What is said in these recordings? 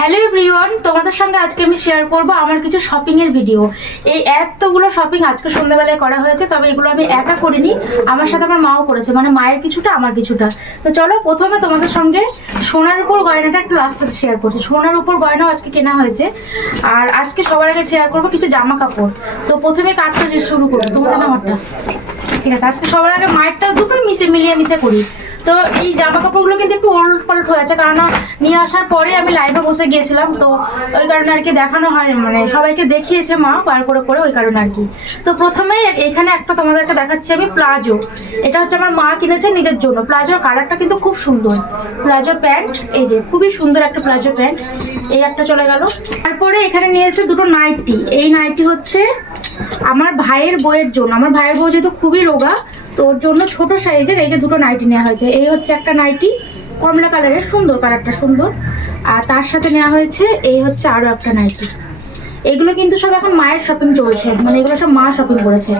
Hello everyone, তোমাদের সঙ্গে আজকে আমি শেয়ার করব আমার কিছু শপিং এর ভিডিও। এই এতগুলো শপিং আজকে সন্ধ্যাবেলায় করা হয়েছে, তবে এগুলো আমি একা করিনি, আমার সাথে আমার মাও করেছে, মানে মায়ের কিছুটা আমার কিছুটা। তো চলো প্রথমে তোমাদের সঙ্গে সোনার উপর গয়নাটা একটু লাস্টে শেয়ার করছি। সোনার উপর গয়নাও আজকে কেনা হয়েছে, আর আজকে সবার আগে শেয়ার করবো কিছু জামা কাপড়। তো প্রথমে কাজটা শুরু করবো তোমাদের নামারটা, ঠিক আছে? আজকে সবার আগে মায়েরটা দুটোই মিলিয়ে মিশে করি। তো এই জামা কাপড়গুলো কিন্তু একটু ওল্ড পাল্ট হয়ে আছে, কারণ নিয়ে আসার পরে আমি লাইভে বসে গিয়েছিলাম, তো ওই কারণে আর কি দেখানো হয়, মানে সবাইকে দেখিয়েছে মা বার করে করে, ওই কারণে আর কি। তো প্রথমেই এখানে একটা তোমাদেরকে দেখাচ্ছি আমি প্লাজো। এটা হচ্ছে আমার মা কিনেছে নিজের জন্য। প্লাজোর কালারটা কিন্তু খুব সুন্দর। প্লাজো প্যান্ট, এই যে খুবই সুন্দর একটা প্লাজো প্যান্ট। এই একটা চলে গেল। তারপরে এখানে নিয়েছে দুটো নাইটি। এই নাইটি হচ্ছে আমার ভাইয়ের বউয়ের জন্য। আমার ভাইয়ের বউ যেহেতু খুবই রোগা, তো ওর জন্য ছোট সাইজের এই যে দুটো নাইটি নেওয়া হয়েছে। এই হচ্ছে একটা নাইটি কমলা কালারের, সুন্দর, কালারটা সুন্দর। আর তার সাথে নেওয়া হয়েছে এই হচ্ছে আরো একটা নাইটি। এগুলো কিন্তু সব এখন মায়ের শপিং চলছে, মানে এগুলো সব মা শপিং করেছে।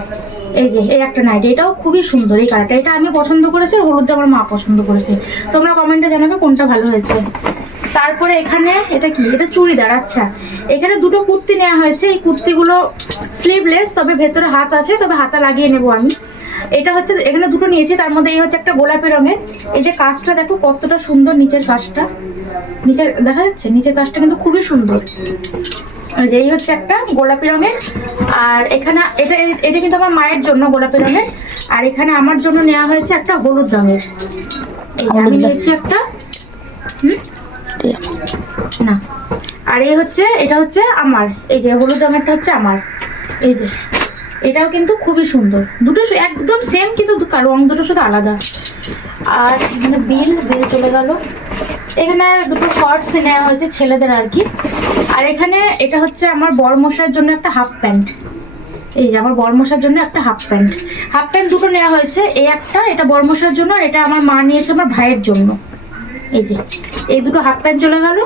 এই যে এই একটা নাইটি, এটাও খুবই সুন্দর। এই কালারটা এটা আমি পছন্দ করেছি, হলুদটা আমার মা পছন্দ করেছে। তোমরা কমেন্টে জানাবে কোনটা ভালো হয়েছে। তারপরে এখানে এটা কি, এটা চুড়িদার। আচ্ছা, এখানে দুটো কুর্তি নেওয়া হয়েছে। এই কুর্তিগুলো স্লিভলেস, তবে ভেতরে হাত আছে, তবে হাতা লাগিয়ে নেবো আমি। এটা হচ্ছে এখানে দুটো নিয়েছি, তার মধ্যে এই হচ্ছে একটা গোলাপি রঙের। এই যে কাজটা দেখো কতটা সুন্দর, নিচের কাজটা, নিচের দেখা যাচ্ছে, নিচের কাজটা কিন্তু খুবই সুন্দর। এই হচ্ছে একটা গোলাপি রঙের। আর এখানে এটা এটা কিন্তু আমার মায়ের জন্য গোলাপি রঙের। আর এখানে আমার জন্য নেওয়া হয়েছে একটা হলুদ রঙের। এই যে আমি নিয়েছি একটা, না, আর এই হচ্ছে, এটা হচ্ছে আমার, এই যে হলুদ রঙেরটা হচ্ছে আমার। এই যে এটাও কিন্তু খুবই সুন্দর, দুটো একদম সেম, কিন্তু রং দুটো শুধু আলাদা। আর এখানে বিল চলে গেল। এখানে দুটো শর্টস নেওয়া হয়েছে ছেলেদের আর কি। আর এখানে এটা হচ্ছে আমার বড়মশাইয়ের জন্য একটা হাফ প্যান্ট। এই যে আমার বড়মশাইয়ের জন্য একটা হাফ প্যান্ট দুটো নেওয়া হয়েছে। এই একটা, এটা বড়মশাইয়ের জন্য, আর এটা আমার মা নিয়েছে আমার ভাইয়ের জন্য। এই যে এই দুটো হাফ প্যান্ট চলে গেল।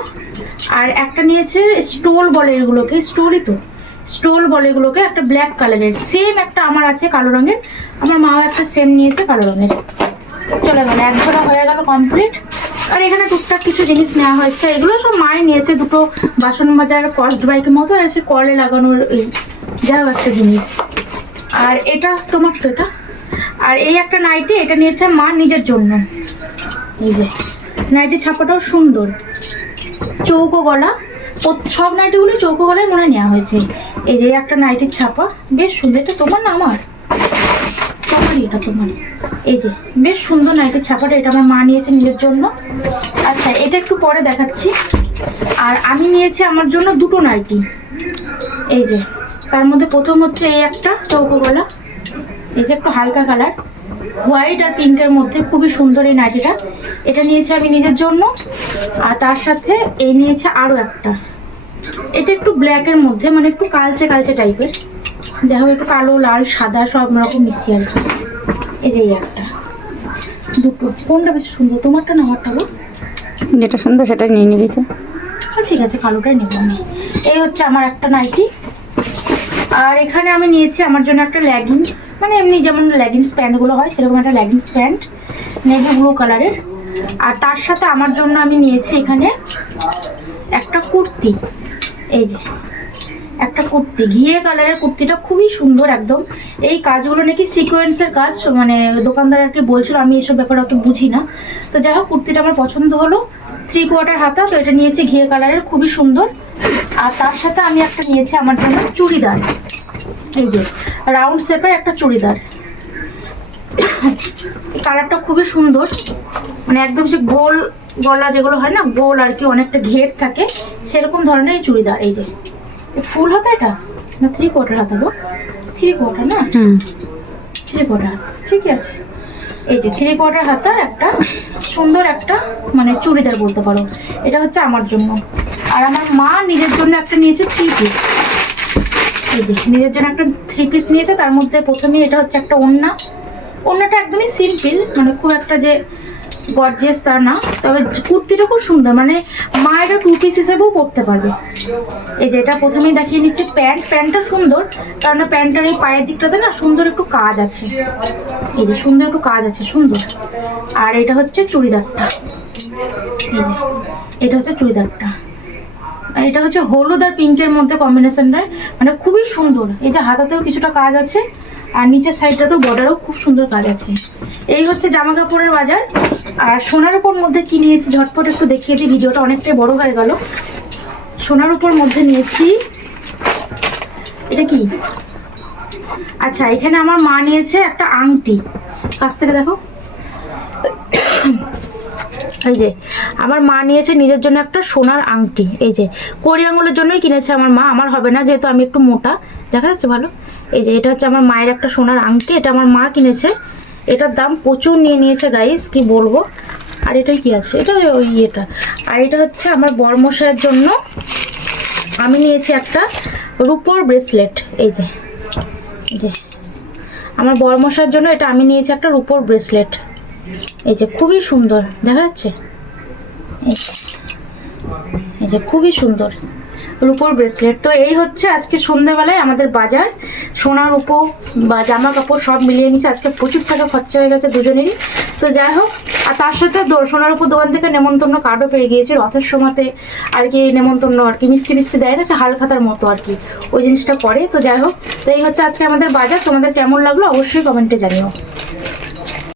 আর একটা নিয়েছে স্টোল বলে এগুলোকে, স্টোলই তো, স্টোল বলে এগুলোকে, একটা ব্ল্যাক কালারের। সেম একটা আমার আছে কালো রঙের, আমার মাও একটা সেম নিয়েছে কালো রঙের। চলে গেল, এক জোড়া হয়ে গেল কমপ্লিট। আর এখানে টুকটাক কিছু জিনিস নেওয়া হয়েছে, এগুলো সব মাই নিয়েছে। দুটো বাসন মাজার ফার্স্ট বাইকের মতো, আর এসে কলে লাগানোর এই যা একটা জিনিস। আর এটা তোমার তো এটা। আর এই একটা নাইটি, এটা নিয়েছে মা নিজের জন্য। এই যে নাইটি ছাপাটাও সুন্দর, চৌকো গলা। সব নাইটিগুলো চৌকো গলায় মনে নেওয়া হয়েছে। এই যে একটা নাইটির ছাপা, বেশ সুন্দর। এটা তোমার না আমার? তোমারই, এটা তোমার। এই যে বেশ সুন্দর নাইটির ছাপাটা, এটা আমার মা নিয়েছে নিজের জন্য। আচ্ছা, এটা একটু পরে দেখাচ্ছি। আর আমি নিয়েছি আমার জন্য দুটো নাইটি। এই যে তার মধ্যে প্রথম হচ্ছে এই একটা চৌকো গলা, এই যে একটু হালকা কালার, হোয়াইট আর পিঙ্কের মধ্যে, খুবই সুন্দর এই নাইটিটা। এটা নিয়েছি আমি নিজের জন্য। আর তার সাথে এই নিয়েছে আরো একটা, এটা একটু ব্ল্যাকের মধ্যে, মানে একটু কালচে কালচে টাইপের, যাই হোক একটু কালো লাল সাদা সব রকম মিশিয়ে আর কি। এই যে একটা, দুটো, কোনটা বেশি সুন্দর, তোমারটা না আমারটা? যেটা সুন্দর সেটা নিয়ে নিবি তো। ঠিক আছে, কালোটাই নেবো আমি। এই হচ্ছে আমার একটা নাইটি। আর এখানে আমি নিয়েছি আমার জন্য একটা লেগিংস, মানে এমনি যেমন লেগিংস প্যান্টগুলো হয় সেরকম একটা লেগিংস প্যান্ট, নেভি ব্লু কালারের। আর তার সাথে আমার জন্য আমি নিয়েছি এখানে একটা কুর্তি। এই যে একটা কুর্তি, ঘিয়ে কালারের কুর্তিটা খুবই সুন্দর একদম। এই কাজগুলো নাকি সিকোয়েন্সের কাজ, মানে দোকানদার আর কি বলছিল, আমি এসব ব্যাপারে অত বুঝি না। তো যাই হোক, কুর্তিটা আমার পছন্দ হলো, 3/4 হাতা। তো এটা নিয়েছি ঘিয়ে কালারের, খুবই সুন্দর। আর তার সাথে আমি একটা নিয়েছি আমার জন্য চুড়িদার। এই যে রাউন্ড শেপের একটা চুড়িদার, এই কালারটা খুবই সুন্দর, মানে একদম সে গোল গলা যেগুলো হয় না, গোল আর কি, অনেকটা ঘের থাকে সেরকম ধরনের এই চুড়িদার। এই যে ফুল হাতা, এটা না 3/4 হাতা গো, 3/4 না, 3/4, ঠিকই আছে। এই যে 3/4 হাতার একটা সুন্দর একটা মানে চুড়িদার বলতে পারো, এটা হচ্ছে আমার জন্য। আর আমার মা নিজের জন্য একটা নিয়েছে 3 পিস। এই যে নিজের জন্য একটা 3 পিস নিয়েছে, তার মধ্যে প্রথমেই এটা হচ্ছে একটা ওড়না। ওড়নাটা একদমই সিম্পল, মানে খুব একটা যে গর্জিয়াস তা না, তবে কুর্তিটা খুব সুন্দর, মানে মা এটা 2 পিস হিসেবেও পরতে পারবে। এই যে এটা প্রথমেই দেখিয়ে নিচ্ছে প্যান্টটা সুন্দর, কারণ প্যান্টটার এই পায়ের দিকটাতে না সুন্দর একটু কাজ আছে। এই যে সুন্দর একটু কাজ আছে, সুন্দর। আর এটা হচ্ছে চুড়িদারটা, এই যে এটা হচ্ছে চুড়িদারটা। এটা হচ্ছে হলুদ আর পিঙ্কের মধ্যে কম্বিনেশনটা, মানে খুবই সুন্দর। এই যে হাতাতেও কিছুটা কাজ আছে, আর নিচের সাইডটাতেও বর্ডারও খুব সুন্দর কাজ আছে। এই হচ্ছে জামা কাপড়ের বাজার। আর সোনার উপর মধ্যে কি নিয়েছি ঝটপট একটু দেখিয়ে দিই, ভিডিওটা অনেকটাই বড় হয়ে গেল। সোনার উপর মধ্যে নিয়েছি, এটা কি, আচ্ছা এখানে আমার মা নিয়েছে একটা আংটি, কাছ থেকে দেখো। এই যে আমার মা নিয়েছে নিজের জন্য একটা সোনার আংটি, এই যে কড়ি আঙুলের জন্যই কিনেছে আমার মা, আমার হবে না যেহেতু আমি একটু মোটা, দেখা যাচ্ছে ভালো। এই যে এটা হচ্ছে আমার মায়ের একটা সোনার আংটি, এটা আমার মা কিনেছে। এটার দাম প্রচুর নিয়ে নিয়েছে গাইস, কি বলবো। আর এটাই কি আছে, এটা ওই এটা। আর এটা হচ্ছে আমার বরমশাইয়ের জন্য আমি নিয়েছি একটা রূপোর ব্রেসলেট। এই যে আমার বরমশাইয়ের জন্য এটা আমি নিয়েছি একটা রূপোর ব্রেসলেট। এই যে খুবই সুন্দর দেখা যাচ্ছে, এই যে খুবই সুন্দর রূপোর ব্রেসলেট। তো এই হচ্ছে আজকে সন্ধ্যেবেলায় আমাদের বাজার, সোনার রূপো বা জামা কাপড় সব মিলিয়ে নিচ্ছে। আজকে প্রচুর টাকা খরচা হয়ে গেছে দুজনেরই। তো যাই হোক, আর তার সাথে সোনার উপর দোকান থেকে নেমন্তন্ন কার্ডও পেয়ে গিয়েছি রথের সময়তে আর কি, নেমন্তন্ন আর কি মিষ্টি মিষ্টি দেয় না, সে হালখাতার মতো আর কি, ওই জিনিসটা করে। তো যাই হোক, তো এই হচ্ছে আজকে আমাদের বাজার। তোমাদের কেমন লাগলো অবশ্যই কমেন্টে জানিও।